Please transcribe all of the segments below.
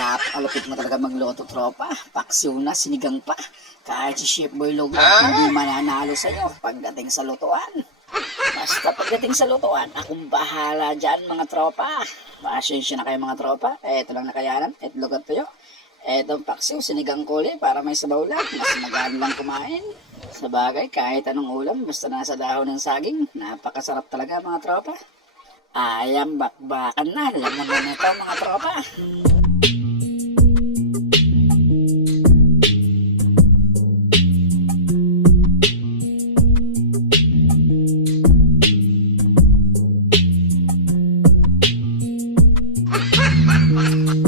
Napakalupit mo talaga magluto, tropa. Paksiw na, sinigang pa. Kahit si Chef Boy Logo, hindi mananalo sa'yo pagdating sa lutuan. Basta pagdating sa lutuan, akong bahala dyan mga tropa. Pasensya na kayo mga tropa. Eto lang nakayanan, itlog at tuyo. Etong paksiw, sinigang kuli para may sabaw lang. Mas magaan lang kumain. Sa bagay, kahit anong ulam, basta nasa dahon ng saging, napakasarap talaga mga tropa. Ayam bakbakan na, laman na nito mga tropa.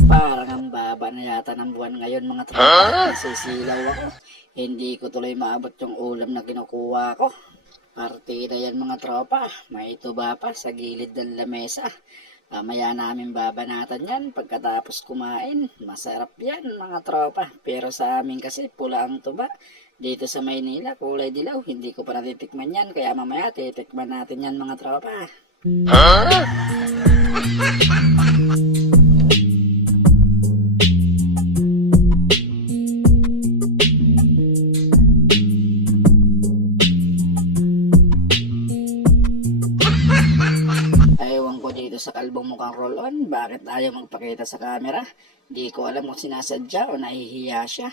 Parang ang baba na yata ng buwan ngayon mga tropa. Nasisilaw ako. Hindi ko tuloy maabot yung ulam na kinukuha ko. Partida yan mga tropa. May tuba pa sa gilid ng lamesa. Mamaya namin babanatan yan pagkatapos kumain. Masarap yan mga tropa. Pero sa amin kasi pula ang tuba. Dito sa Maynila kulay dilaw. Hindi ko pa natitikman yan. Kaya mamaya titikman natin yan mga tropa. Ewan ko dito sa kalbong mukhang roll-on, bakit ayaw magpakita sa camera? Di ko alam kung sinasadya o nahihiya siya.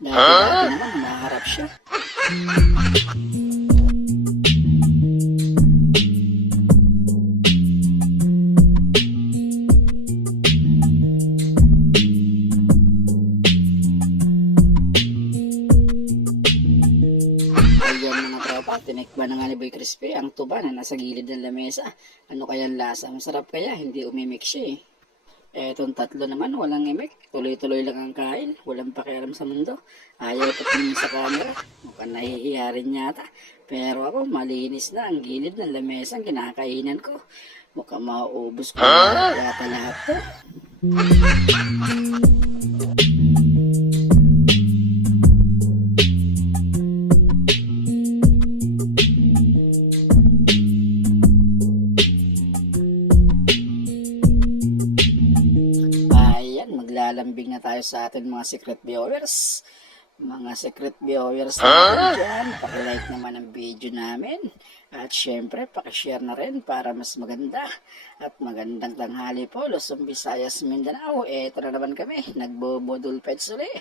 Dati naman, naharap siya. Ayan mga tropa, tinikman na nga ni Boy Crispy ang tuba na nasa gilid ng lamesa. Ano kayang lasa? Masarap kaya? Hindi umimik siya eh. Etong tatlo naman, walang imik. Tuloy-tuloy lang ang kain. Walang pakialam sa mundo. Ayaw patingin sa camera. Mukhang nahihiya rin yata. Pero ako, malinis na ang gilid ng lamesa ang kinakainan ko. Mukhang mauubos ko na yata lahat to. Maglalambing na tayo sa atin mga secret viewers. Mga secret viewers natin dyan, pakilike naman ang video namin. At syempre, pakishare na rin para mas maganda. At magandang tanghali po, Luzon, Visayas, Mindanao. Eto na naman kami, nagbobodul pets ulit.